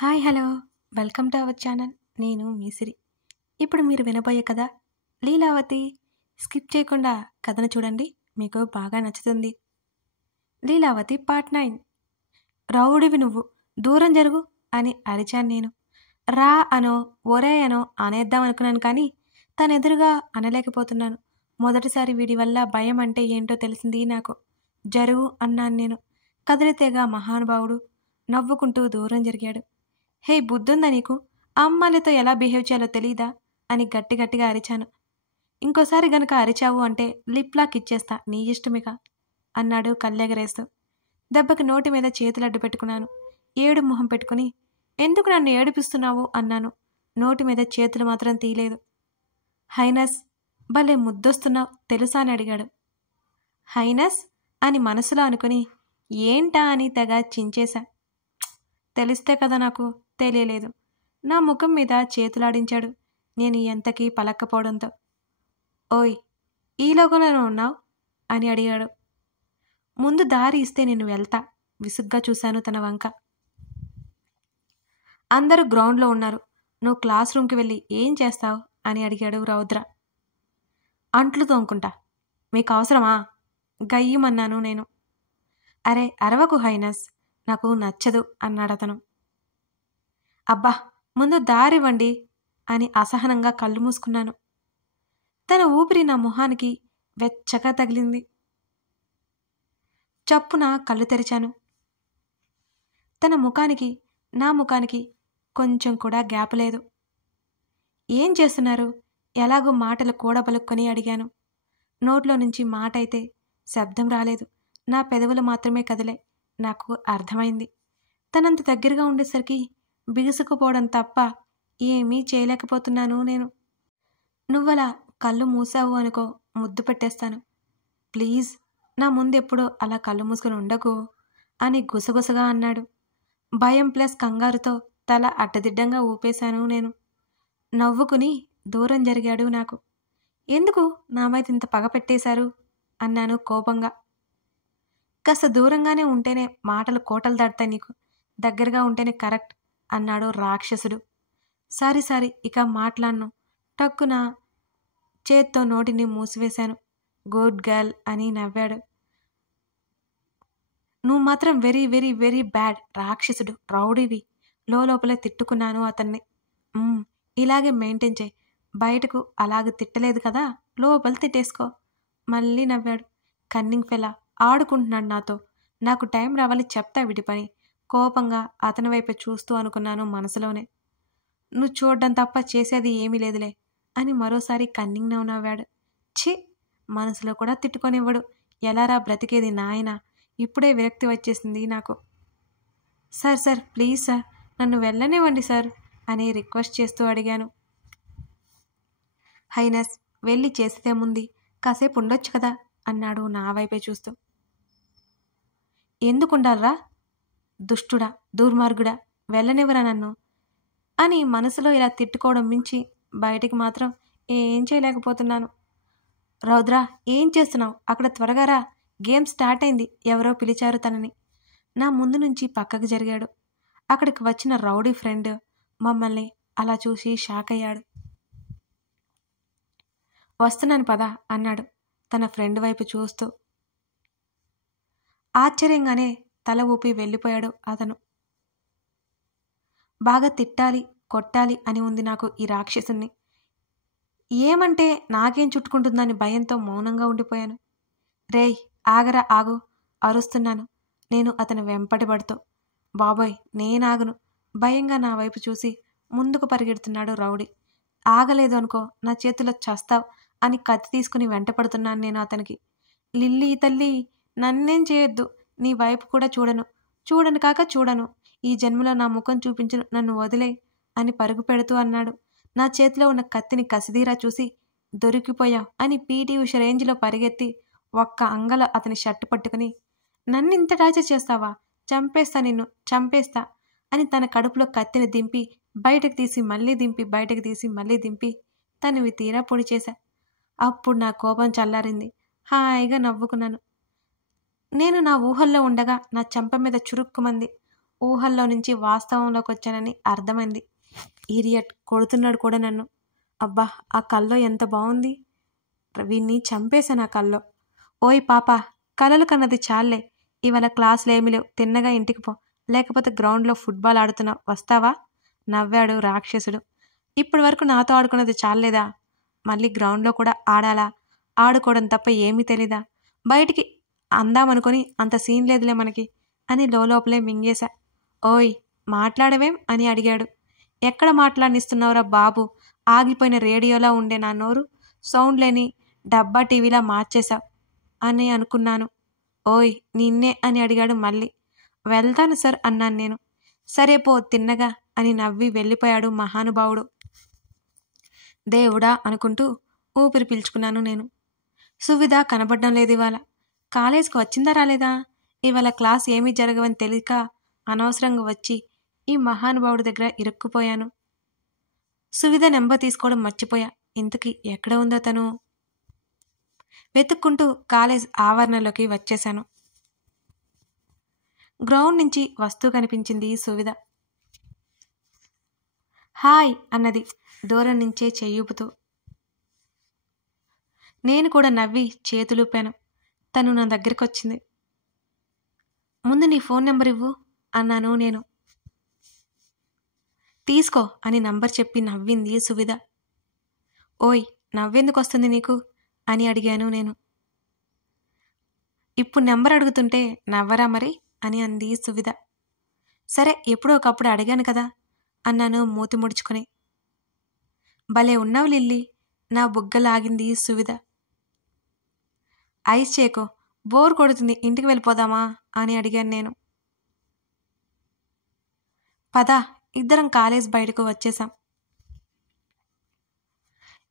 Hi hello welcome to our channel. నేను మీసిరి. ఇప్పుడు మీరు వినబోయే కథ లీలావతి. స్కిప్ చేయకుండా కథను చూడండి, మీకు బాగా నచ్చుతుంది. లీలావతి పార్ట్ 9. రౌడివి నువ్వు, దూరం జరుగు అని అరిచాను నేను. రా అనో ఒరే అనో అనేద్దాం అనుకున్నాను, కానీ తను ఎదురుగా అనలేకపోతున్నాను. మొదటిసారి వీడి వల్ల భయం అంటే ఏంటో తెలిసింది నాకు. జరుగు అన్నాను నేను. కదిలితేగా మహానుభావుడు నవ్వుకుంటూ దూరం జరిగాడు. హే, బుద్ధుందా నీకు? అమ్మాయిలతో ఎలా బిహేవ్ చేయాలో తెలీదా అని గట్టిగా అరిచాను. ఇంకోసారి గనక అరిచావు అంటే లిప్ లాక్ ఇచ్చేస్తా, నీ ఇష్టమిక అన్నాడు కళ్ళెగరేస్తూ. దెబ్బకి నోటి మీద చేతులు అడ్డు పెట్టుకున్నాను. ఏడు మొహం పెట్టుకుని, ఎందుకు నన్ను ఏడిపిస్తున్నావు అన్నాను. నోటి మీద చేతులు మాత్రం తీయలేదు. హైనస్, భలే ముద్దొస్తున్నావు తెలుసా అని అడిగాడు. హైనస్ అని మనసులో అనుకుని ఏంటా అని తెగ చించేశా. తెలిస్తే కదా నాకు, తెలియలేదు. నా ముఖం మీద చేతులాడించాడు నేను ఎంతకీ పలక్కపోవడంతో. ఓయ్, ఈ లోకంలోనే ఉన్నావు అని అడిగాడు. ముందు దారి ఇస్తే నేను వెళ్తా విసుగ్గా చూశాను తన వంక. అందరూ గ్రౌండ్లో ఉన్నారు, నువ్వు క్లాస్ రూమ్కి వెళ్ళి ఏం చేస్తావు అని అడిగాడు రౌద్ర. అంట్లు తోముకుంటా. మీకు అవసరమా? గయ్యమన్నాను నేను. అరే అరవకు హైనస్, నాకు నచ్చదు అన్నాడతను. అబ్బా, ముందు దారివ్వండి అని అసహనంగా కళ్ళు మూసుకున్నాను. తన ఊపిరి నా మొహానికి వెచ్చగా తగిలింది. చప్పున కళ్ళు తెరిచాను. తన ముఖానికి నా ముఖానికి కొంచెం కూడా గ్యాప్ లేదు. ఏం చేస్తున్నారు? ఎలాగో మాటలు కూడబలుక్కొని అడిగాను. నోట్లో నుంచి మాట అయితే శబ్దం రాలేదు. నా పెదవులు మాత్రమే కదిలే. నాకు అర్థమైంది. తనంత దగ్గరగా ఉండేసరికి బిగుసుకుపోవడం తప్ప ఏమీ చేయలేకపోతున్నాను నేను. నువ్వలా కళ్ళు మూసావు అనుకో, ముద్దు పెట్టేస్తాను. ప్లీజ్, నా ముందెప్పుడూ అలా కళ్ళు మూసుకుని ఉండకు అని గుసగుసగా అన్నాడు. భయం ప్లస్ కంగారుతో తల అడ్డదిడ్డంగా ఊపేశాను నేను. నవ్వుకుని దూరం జరిగాడు నాకు. ఎందుకు నా మీద ఇంత పగ పెట్టేశారు అన్నాను కోపంగా. కాస్త దూరంగానే ఉంటేనే మాటలు కోటలు దాటుతాయి నీకు, దగ్గరగా ఉంటేనే కరెక్ట్ అన్నాడు రాక్షసుడు. సారీ ఇక మాట్లాడను. టక్కున చేత్తో నోటిని మూసివేశాను. గుడ్ గర్ల్ అని నవ్వాడు. నువ్వు మాత్రం వెరీ వెరీ వెరీ బ్యాడ్ రాక్షసుడు, రౌడీవి లోపలే తిట్టుకున్నాను అతన్ని. ఇలాగే మెయింటైన్ చేయి. బయటకు అలాగే తిట్టలేదు కదా, లోపల తిట్టేసుకో. మళ్ళీ నవ్వాడు. కన్నింగ్ ఫెలా, ఆడుకుంటున్నాడు నాతో. నాకు టైం రావాలి, చెప్తా వీటి పని. కోపంగా అతని వైపు చూస్తూ అనుకున్నాను మనసులోనే. నువ్వు చూడ్డం తప్ప చేసేది ఏమీ లేదులే అని మరోసారి కన్నింగ్ నవ్వాడు. ఛీ, మనసులో కూడా తిట్టుకొనివ్వడు. ఎలారా బ్రతికేది నాయనా, ఇప్పుడే విరక్తి వచ్చేసింది నాకు. సార్ ప్లీజ్ సార్, నన్ను వెళ్ళనివ్వండి సార్ అని రిక్వెస్ట్ చేస్తూ అడిగాను. హైనస్, వెళ్ళి చేసేదేముంది, కాసేపు ఉండొచ్చు కదా అన్నాడు నా వైపే చూస్తూ. ఎందుకుండాలరా దుష్టుడా, దుర్మార్గుడా, వెళ్ళనివ్వరా నన్ను అని మనసులో ఇలా తిట్టుకోవడం మించి బయటికి మాత్రం ఏం చేయలేకపోతున్నాను. రౌద్ర, ఏం చేస్తున్నావు అక్కడ? త్వరగా రా, గేమ్ స్టార్ట్ అయింది. ఎవరో పిలిచారు తనని. నా ముందు నుంచి పక్కకు జరిగాడు. అక్కడికి వచ్చిన రౌడీ ఫ్రెండ్ మమ్మల్ని అలా చూసి షాక్ అయ్యాడు. వస్తున్నాను పదా అన్నాడు తన ఫ్రెండ్ వైపు చూస్తూ. ఆశ్చర్యంగానే తల ఊపి వెళ్ళిపోయాడు అతను. బాగా తిట్టాలి, కొట్టాలి అని ఉంది నాకు ఈ రాక్షసుని. ఏమంటే నాకేం చుట్టుకుంటుందని భయంతో మౌనంగా ఉండిపోయాను. రేయ్, ఆగరా ఆగు అరుస్తున్నాను నేను అతను వెంపటి పడుతూ. బాబోయ్, నేనాగను. భయంగా నా వైపు చూసి ముందుకు పరిగెడుతున్నాడు రౌడీ. ఆగలేదు అనుకో, నా చేతిలో చస్తావ్ అని కత్తి తీసుకుని వెంటపడుతున్నాను నేను అతనికి. లిల్లీ తల్లి, నన్నేం చేయొద్దు, నీ వైపు కూడా చూడను కాక చూడను. ఈ జన్మలో నా ముఖం చూపించను, నన్ను వదిలే అని పరుగు పెడుతూ అన్నాడు. నా చేతిలో ఉన్న కత్తిని కసిదీరా చూసి, దొరికిపోయావు అని పీటీ ఉష రేంజ్లో పరిగెత్తి ఒక్క అంగల అతని షర్టు పట్టుకుని, నన్ను ఇంత టార్చర్ చేస్తావా, చంపేస్తా నిన్ను, చంపేస్తా అని తన కడుపులో కత్తిని దింపి బయటకు తీసి మళ్ళీ దింపి బయటకు తీసి మళ్ళీ దింపి తనవి తీరా పొడి చేశా. అప్పుడు నా కోపం చల్లారింది. హాయిగా నవ్వుకున్నాను. నేను నా ఊహల్లో ఉండగా నా చెంప మీద చురుక్కుమంది. ఊహల్లో నుంచి వాస్తవంలోకి వచ్చానని అర్థమైంది. ఈడియట్ కొడుతున్నాడు కూడా నన్ను. అబ్బా, ఆ కల్లో ఎంత బాగుంది. వీణ్ణి చంపేశాను ఆ కల్లో. ఓయ్ పాప, కలలు కన్నది చాలే. ఇవాళ క్లాసులు ఏమీ లేవు, తిన్నగా ఇంటికి పో. లేకపోతే గ్రౌండ్లో ఫుట్బాల్ ఆడుతున్నావు, వస్తావా? నవ్వాడు రాక్షసుడు. ఇప్పటి వరకు నాతో ఆడుకున్నది చాలేదా? మళ్ళీ గ్రౌండ్లో కూడా ఆడాలా? ఆడుకోవడం తప్ప ఏమీ తెలీదా? బయటికి అందామనుకొని అంత సీన్ లేదులే మనకి అని లోపలే మింగేశా. ఓయ్, మాట్లాడవేం అని అడిగాడు. ఎక్కడ మాట్లాడినిస్తున్నావురా బాబు? ఆగిపోయిన రేడియోలా ఉండే నా నోరు సౌండ్ లేని డబ్బా టీవీలా మార్చేశావు అని అనుకున్నాను. ఓయ్, నిన్నే అని అడిగాడు మళ్ళీ. వెళ్తాను సార్ అన్నాను నేను. సరే పో తిన్నగా అని నవ్వి వెళ్ళిపోయాడు మహానుభావుడు. దేవుడా అనుకుంటూ ఊపిరి పీల్చుకున్నాను నేను. సువిధ కనబడడం లేదు ఇవాళ. కాలేజ్కి వచ్చిందా రాలేదా? ఇవాళ క్లాస్ ఏమీ జరగవని తెలియక అనవసరంగా వచ్చి ఈ మహానుభావుడి దగ్గర ఇరుక్కుపోయాను. సువిధ నెంబర్ తీసుకోవడం మర్చిపోయా. ఇంతకీ ఎక్కడ ఉందో తను? వెతుక్కుంటూ కాలేజ్ ఆవరణలోకి వచ్చేశాను. గ్రౌండ్ నుంచి వస్తూ కనిపించింది సువిధ. హాయ్ అన్నది దూరం నుంచే చెయ్యూపుతూ. నేను కూడా నవ్వి చేతులూపాను. తను నా దగ్గరికి వచ్చింది. ముందు నీ ఫోన్ నెంబర్ ఇవ్వు అన్నాను నేను. తీసుకో అని నంబర్ చెప్పి నవ్వింది సువిధ. ఓయ్, నవ్వెందుకు వస్తుంది నీకు అని అడిగాను నేను. ఇప్పుడు నెంబర్ అడుగుతుంటే నవ్వరా మరి అని అంది సువిధ. సరే, ఎప్పుడో ఒకప్పుడు అడిగాను కదా అన్నాను మూతి ముడుచుకొని. భలే ఉన్నావు లిల్లీ, నా బుగ్గలాగింది సువిధ. ఐస్ చేకో, బోర్ కొడుతుంది, ఇంటికి వెళ్ళిపోదామా అని అడిగాను నేను. పద, ఇద్దరం కాలేజ్ బయటకు వచ్చేసాం.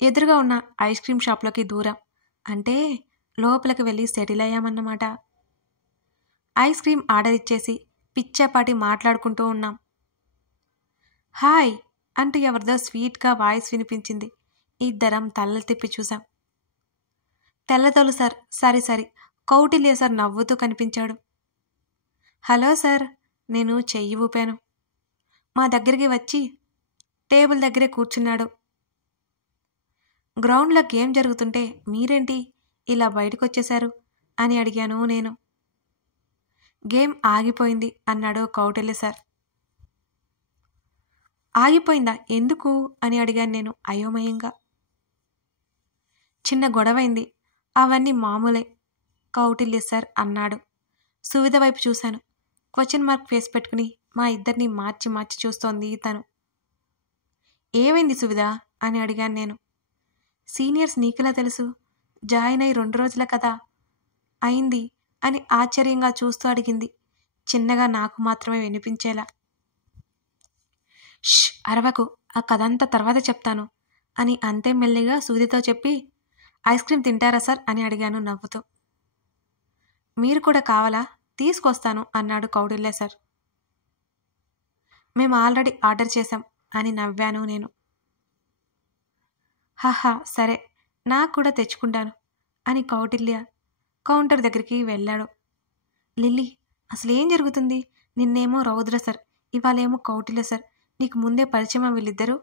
ఎదురుగా ఉన్న ఐస్ క్రీమ్ షాప్లోకి దూరం. అంటే లోపలికి వెళ్ళి సెటిల్ అయ్యామన్నమాట. ఐస్ క్రీమ్ ఆర్డర్ ఇచ్చేసి పిచ్చాపాటి మాట్లాడుకుంటూ ఉన్నాం. హాయ్ అంటూ ఎవరిదో స్వీట్గా వాయిస్ వినిపించింది. ఇద్దరం తలలు తిప్పి చూసాం. తెల్లతోలు సార్, సారీ కౌటిల్య సార్ నవ్వుతూ కనిపించాడు. హలో సార్, నేను చెయ్యి ఊపాను. మా దగ్గరికి వచ్చి టేబుల్ దగ్గరే కూర్చున్నాడు. గ్రౌండ్లో గేమ్ జరుగుతుంటే మీరేంటి ఇలా బయటకొచ్చేశారు అని అడిగాను నేను. గేమ్ ఆగిపోయింది అన్నాడు కౌటిల్య సార్. ఆగిపోయిందా, ఎందుకు అని అడిగాను నేను అయోమయంగా. చిన్న గొడవైంది, అవన్నీ మామూలే కౌటిల్య సార్ అన్నాడు. సువిధ వైపు చూశాను. క్వశ్చన్ మార్క్ ఫేస్ పెట్టుకుని మా ఇద్దరిని మార్చి మార్చి చూస్తోంది తను. ఏమైంది సువిధ అని అడిగాను నేను. సీనియర్స్ నీకెలా తెలుసు? జాయిన్ అయి 2 రోజుల కదా అయింది అని ఆశ్చర్యంగా చూస్తూ అడిగింది, చిన్నగా నాకు మాత్రమే వినిపించేలా. ష్, అరవకు, ఆ కథంతా తర్వాత చెప్తాను అని అంతే మెల్లిగా సువిధతో చెప్పి, ఐస్ క్రీమ్ తింటారా సార్ అని అడిగాను నవ్వుతూ. మీరు కూడా కావాలా? తీసుకొస్తాను అన్నాడు కౌటిల్య సార్. మేము ఆల్రెడీ ఆర్డర్ చేశాం అని నవ్వాను నేను. హహా, సరే, నాకు కూడా తెచ్చుకుంటాను అని కౌటిల్య కౌంటర్ దగ్గరికి వెళ్ళాడు. లిల్లీ, అసలేం జరుగుతుంది? నిన్నేమో రౌద్ర సార్, ఇవాళేమో కౌటిల్య సార్. నీకు ముందే పరిచయం వీళ్ళిద్దరూ?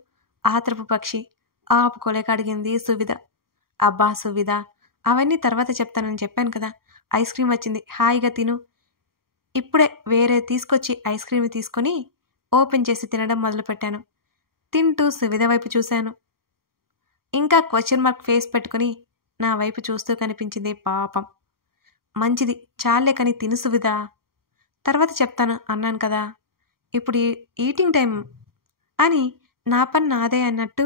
ఆత్రపు పక్షి ఆపుకోలేక అడిగింది సువిధ. అబ్బా సువిధ, అవన్నీ తర్వాత చెప్తానని చెప్పాను కదా. ఐస్ క్రీమ్ వచ్చింది, హాయిగా తిను. ఇప్పుడే వేరే తీసుకొచ్చి ఐస్ క్రీమ్ తీసుకొని ఓపెన్ చేసి తినడం మొదలుపెట్టాను. తింటూ సువిధ వైపు చూశాను. ఇంకా క్వశ్చన్ మార్క్ ఫేస్ పెట్టుకుని నా వైపు చూస్తూ కనిపించింది పాపం. మంచిది, చాలే కానీ తిను సువిధ, తర్వాత చెప్తాను అన్నాను కదా. ఇప్పుడు ఈటింగ్ టైం అని నా పని నాదే అన్నట్టు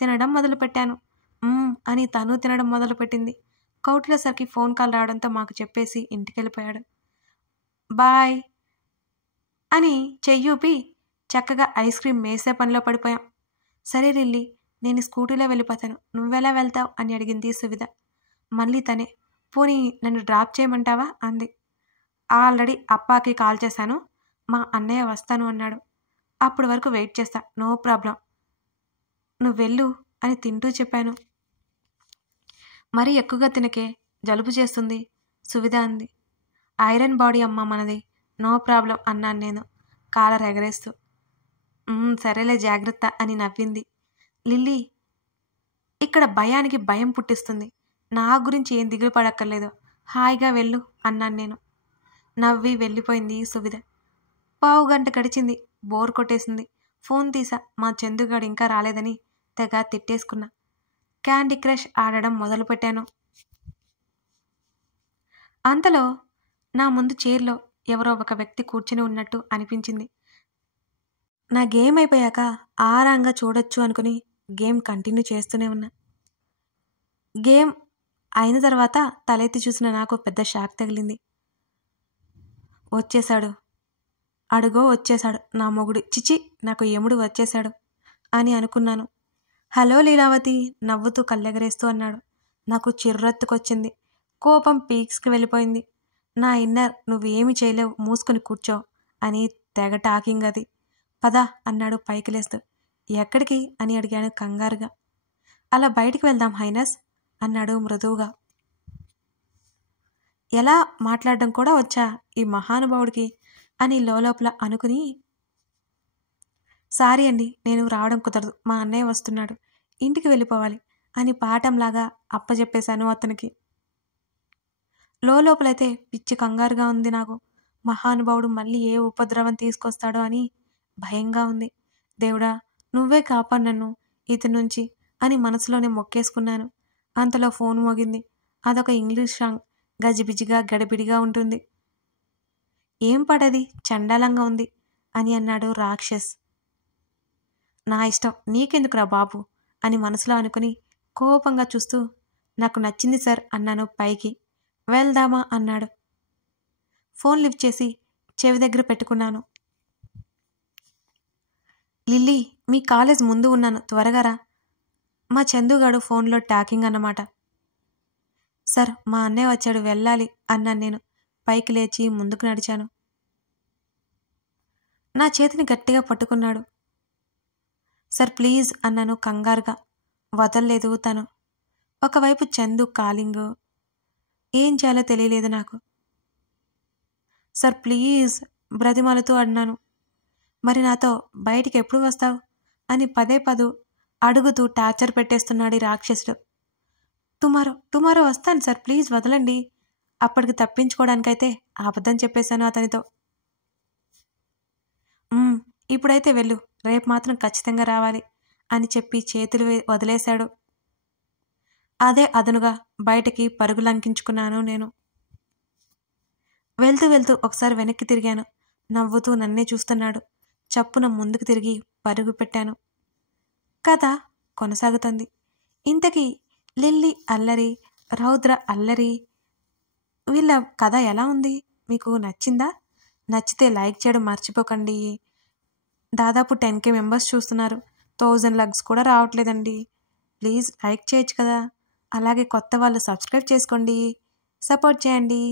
తినడం మొదలుపెట్టాను. అని తను తినడం మొదలుపెట్టింది. కౌటిల్య సార్కి ఫోన్ కాల్ రావడంతో మాకు చెప్పేసి ఇంటికి వెళ్ళిపోయాడు. బాయ్ అని చెయ్యూపి చక్కగా ఐస్ క్రీమ్ మేసే పనిలో పడిపోయాం. సరే లిల్లీ, నేను స్కూటీలో వెళ్ళిపోతాను, నువ్వెలా వెళ్తావు అని అడిగింది సువిధ. మళ్ళీ తనే, పోనీ నన్ను డ్రాప్ చేయమంటావా అంది. ఆల్రెడీ అప్పాకి కాల్ చేశాను, మా అన్నయ్య వస్తాను అన్నాడు. అప్పటి వరకు వెయిట్ చేస్తా, నో ప్రాబ్లం, నువ్వు వెళ్ళు అని తింటూ చెప్పాను. మరీ ఎక్కువగా తినకే, జలుబు చేస్తుంది సువిధ అంది. ఐరన్ బాడీ అమ్మ మనది, నో ప్రాబ్లం అన్నాను నేను. కాలర్ ఎగరేస్తూ. సరేలే జాగ్రత్త అని నవ్వింది. లిల్లీ, ఇక్కడ భయానికి భయం పుట్టిస్తుంది. నా గురించి ఏం దిగులు పడక్కర్లేదు, హాయిగా వెళ్ళు అన్నాను నేను. నవ్వి వెళ్ళిపోయింది సువిధ. పావుగంట గడిచింది. బోర్ కొట్టేసింది. ఫోన్ తీసా. మా చందుగాడు ఇంకా రాలేదని తెగ తిట్టేసుకున్నా. క్యాండీ క్రష్ ఆడడం మొదలుపెట్టాను. అంతలో నా ముందు చైర్లో ఎవరో ఒక వ్యక్తి కూర్చుని ఉన్నట్టు అనిపించింది. నా గేమ్ అయిపోయాక ఆరాంగా చూడొచ్చు అనుకుని గేమ్ కంటిన్యూ చేస్తూనే ఉన్నా. గేమ్ అయిన తర్వాత తలెత్తి చూసిన నాకు పెద్ద షాక్ తగిలింది. వచ్చేశాడు, అడుగో వచ్చేశాడు నా మొగుడు, చిచి నాకు యముడు వచ్చేశాడు అని అనుకున్నాను. హలో లీలావతి, నవ్వుతూ కళ్ళెగరేస్తూ అన్నాడు. నాకు చిర్రెత్తుకొచ్చింది. కోపం పీక్స్కి వెళ్ళిపోయింది. నా ఇన్నర్ నువ్వేమి చేయలేవు, మూసుకుని కూర్చో అని తెగ టాకింగ్ అది. పద అన్నాడు పైకి లేస్తూ. ఎక్కడికి అని అడిగాను కంగారుగా. అలా బయటికి వెళ్దాం హైనస్ అన్నాడు మృదువుగా. ఎలా మాట్లాడడం కూడా వచ్చా ఈ మహానుభావుడికి అని లోపల అనుకుని, సారీ అండి, నేను రావడం కుదరదు, మా అన్నయ్య వస్తున్నాడు, ఇంటికి వెళ్ళిపోవాలి అని పాఠంలాగా అప్పచెప్పేశాను అతనికి. లోపలైతే పిచ్చి కంగారుగా ఉంది నాకు. మహానుభావుడు మళ్ళీ ఏ ఉపద్రవం తీసుకొస్తాడో అని భయంగా ఉంది. దేవుడా నువ్వే కాపాడు నన్ను ఇతని నుంచి అని మనసులోనే మొక్కేసుకున్నాను. అంతలో ఫోన్ మోగింది. అదొక ఇంగ్లీష్ సాంగ్. గజిబిజిగా గడిబిడిగా ఉంటుంది. ఏం పడది, చండాలంగా ఉంది అని అన్నాడు రాక్షస్. నా ఇష్టం, నీకెందుకురా బాబు అని మనసులో అనుకుని కోపంగా చూస్తూ, నాకు నచ్చింది సార్ అన్నాను పైకి. వెళ్దామా అన్నాడు. ఫోన్ లిఫ్ట్ చేసి చెవి దగ్గర పెట్టుకున్నాను. లిల్లీ, మీ కాలేజ్ ముందు ఉన్నాను, త్వరగా రా. మా చందుగాడు ఫోన్లో టాకింగ్ అన్నమాట. సార్ మా అన్నయ్య వచ్చాడు, వెళ్ళాలి అన్నాను నేను. పైకి లేచి ముందుకు నడిచాను. నా చేతిని గట్టిగా పట్టుకున్నాడు. సార్ ప్లీజ్ అన్నాను కంగారుగా. వదల్లేదు తను. ఒకవైపు చందు కాలింగు. ఏం చేయాలో తెలియలేదు నాకు. సార్ ప్లీజ్ బ్రతిమాలుతూ అన్నాను. మరి నాతో బయటికి ఎప్పుడు వస్తావు అని పదే అడుగుతూ టార్చర్ పెట్టేస్తున్నాడు ఈ రాక్షసుడు. టుమారో వస్తాను సార్, ప్లీజ్ వదలండి. అప్పటికి తప్పించుకోవడానికైతే అబద్ధం చెప్పేశాను అతనితో. ఇప్పుడైతే వెళ్ళు, రేపు మాత్రం ఖచ్చితంగా రావాలి అని చెప్పి చేతులు వదిలేశాడు. అదే అదనుగా బయటికి పరుగులంకించుకున్నాను నేను. వెళ్తూ ఒకసారి వెనక్కి తిరిగాను. నవ్వుతూ నన్నే చూస్తున్నాడు. చప్పున ముందుకు తిరిగి పరుగు పెట్టాను. కథ కొనసాగుతుంది. ఇంతకీ లిల్లీ అల్లరి, రౌద్ర అల్లరి, వీళ్ళ కథ ఎలా ఉంది? మీకు నచ్చిందా? నచ్చితే లైక్ చేయడం మర్చిపోకండి. దాదాపు 10K మెంబర్స్ చూస్తున్నారు. 1000 లైక్స్ కూడా రావట్లేదండి. ప్లీజ్ లైక్ చేయొచ్చు కదా. అలాగే కొత్త వాళ్ళు సబ్స్క్రైబ్ చేసుకోండి, సపోర్ట్ చేయండి.